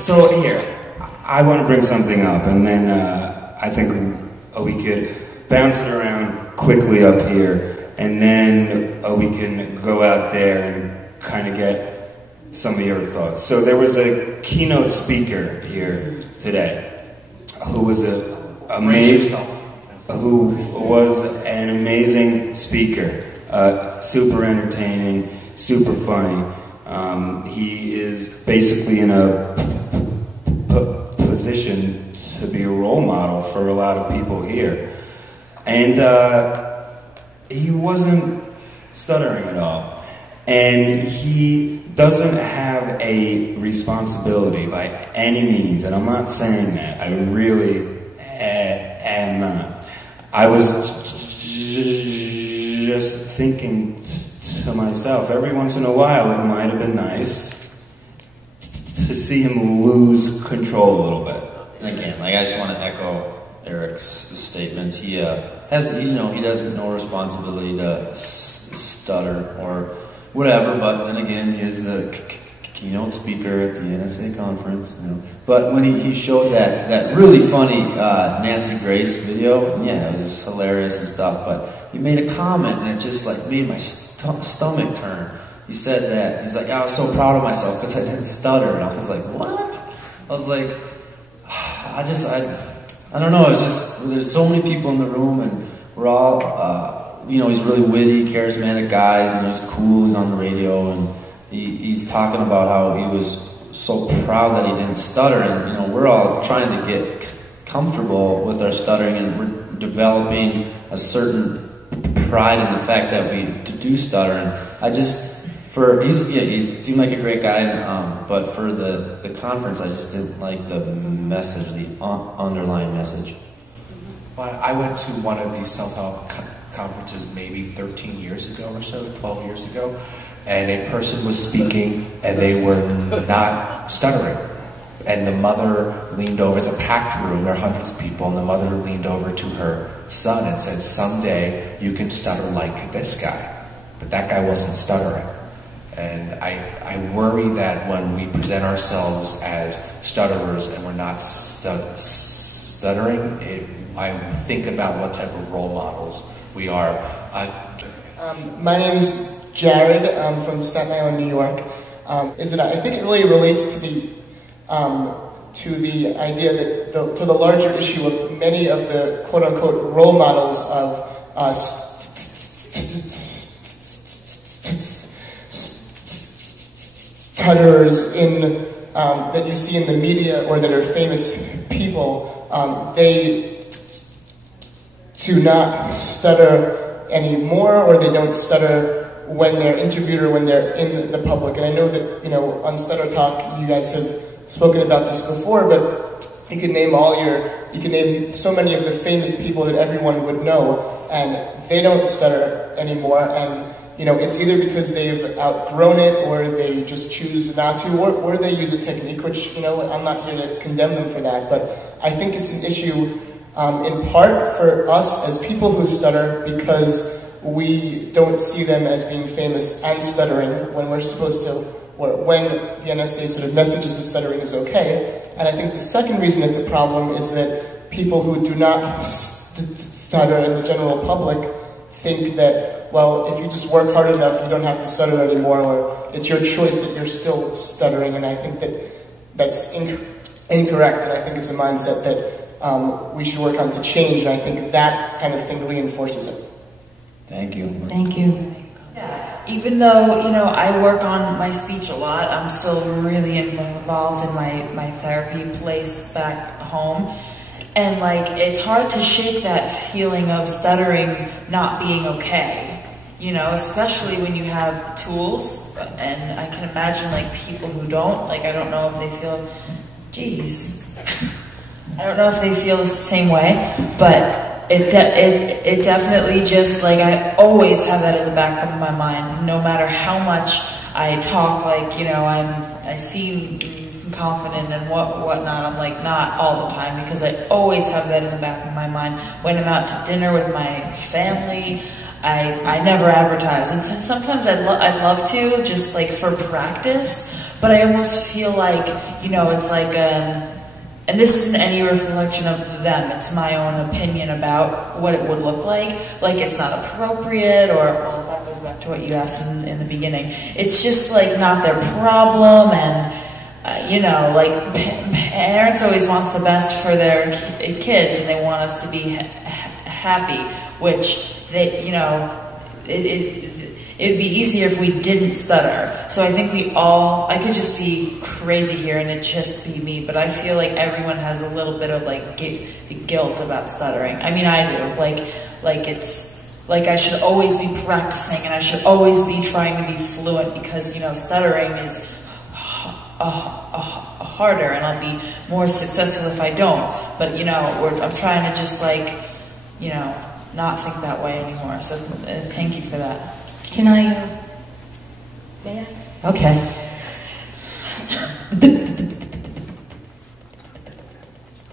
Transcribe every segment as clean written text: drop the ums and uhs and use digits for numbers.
So here, I want to bring something up, and then I think we could bounce it around quickly up here, and then we can go out there and kind of get some of your thoughts. So there was a keynote speaker here today who was an amazing speaker, super entertaining, super funny. He is basically in a position to be a role model for a lot of people here. And he wasn't stuttering at all. And he doesn't have a responsibility by any means, and I'm not saying that. I really am not. I was just thinking to myself, every once in a while it might have been nice to see him lose control a little bit. And again, I just want to echo Eric's statements. He has, he doesn't no responsibility to stutter or whatever. But then again, he is the keynote speaker at the NSA conference. But when he showed that really funny Nancy Grace video, yeah, it was hilarious and stuff. But he made a comment and it just like made my stomach turn. He said that he's like, I was so proud of myself because I didn't stutter, and I was like, what? I was like, I don't know. It's just there's so many people in the room, and we're all, he's really witty, charismatic guys, he's cool. He's on the radio, and he's talking about how he was so proud that he didn't stutter, and we're all trying to get comfortable with our stuttering, and we're developing a certain pride in the fact that we do stutter. And I just. He seemed like a great guy, but for the conference, I just didn't like the message, the underlying message. But I went to one of these self-help conferences maybe 13 years ago or so, 12 years ago, and a person was speaking, and they were not stuttering. And the mother leaned over, it's a packed room, there are hundreds of people, and the mother leaned over to her son and said, someday you can stutter like this guy. But that guy wasn't stuttering. And I worry that when we present ourselves as stutterers and we're not stuttering, I think about what type of role models we are. My name is Jared. I'm from Staten Island, New York. I think it really relates to the idea that to the larger issue of many of the quote-unquote role models of stutterers that you see in the media or that are famous people. They do not stutter anymore, or they don't stutter when they're interviewed or when they're in the public. And I know that, on StutterTalk, you guys have spoken about this before, but you can name so many of the famous people that everyone would know, and they don't stutter anymore. And it's either because they've outgrown it, or they just choose not to, or they use a technique, which, I'm not here to condemn them for that, but I think it's an issue in part for us as people who stutter, because we don't see them as being famous and stuttering when we're supposed to, or when the NSA sort of messages that stuttering is okay. And I think the second reason it's a problem is that people who do not stutter in the general public think that, well, if you just work hard enough, you don't have to stutter anymore, or it's your choice that you're still stuttering. And I think that's incorrect, and I think it's a mindset that we should work on to change, and I think that kind of thing reinforces it. Thank you. Thank you. Yeah, even though, I work on my speech a lot, I'm still really involved in my therapy place back home. And it's hard to shake that feeling of stuttering not being okay. Especially when you have tools, and I can imagine people who don't, I don't know if they feel, I don't know if they feel the same way, but it definitely just, I always have that in the back of my mind, no matter how much I talk, I seem confident and whatnot. I'm not all the time, because I always have that in the back of my mind. When I'm out to dinner with my family, I never advertise, and sometimes I'd love to, just for practice, but I almost feel like, you know, it's like, and this isn't any reflection of them, it's my own opinion about what it would look like it's not appropriate, or, well, that goes back to what you asked in the beginning. It's just like not their problem, and you know, like parents always want the best for their kids, and they want us to be happy, which they, you know, it'd be easier if we didn't stutter. So I think I could just be crazy here and it just be me, but I feel like everyone has a little bit of like guilt about stuttering. I mean, I do. Like it's like I should always be practicing and I should always be trying to be fluent, because, you know, stuttering is harder, and I'll be more successful if I don't. But, you know, I'm trying to just, like, you know, not think that way anymore. So thank you for that. Can I, may I? Okay.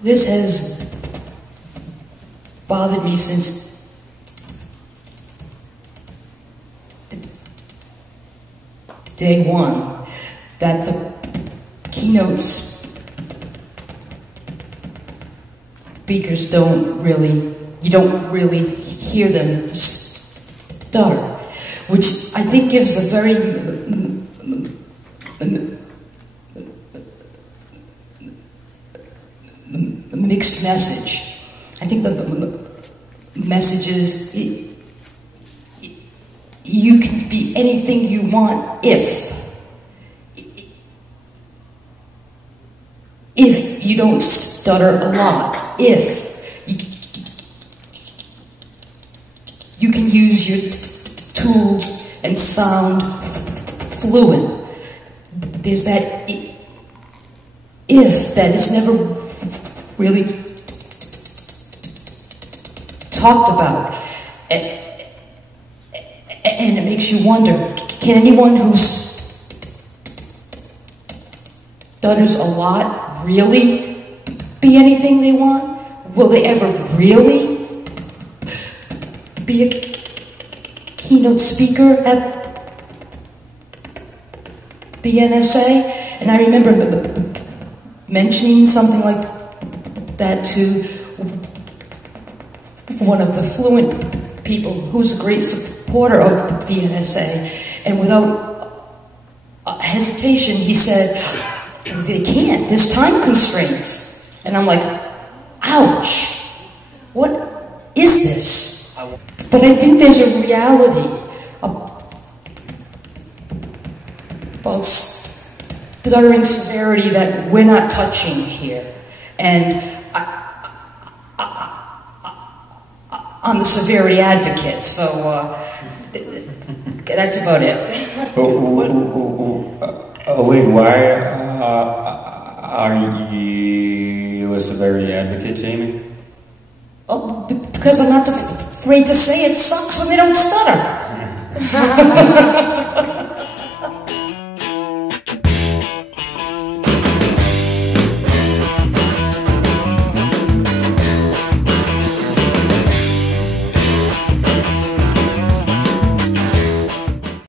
This has bothered me since day one, that the Keynote speakers you don't really hear them stutter, which I think gives a very mixed message. I think the message is you can be anything you want if you don't stutter a lot, if you can use your tools and sound fluent. There's that if that is never really talked about. And it makes you wonder, can anyone who stutters a lot really be anything they want? Will they ever really be a keynote speaker at the NSA? And I remember mentioning something like that to one of the fluent people who's a great supporter of the NSA, and without hesitation he said, they can't, there's time constraints. And I'm like, ouch, what is this? But I think there's a reality about stuttering severity that we're not touching here. And I'm the severity advocate, so that's about it. Wait, why are you a severity advocate, Jamie? Oh, because I'm not afraid to say it sucks when they don't stutter.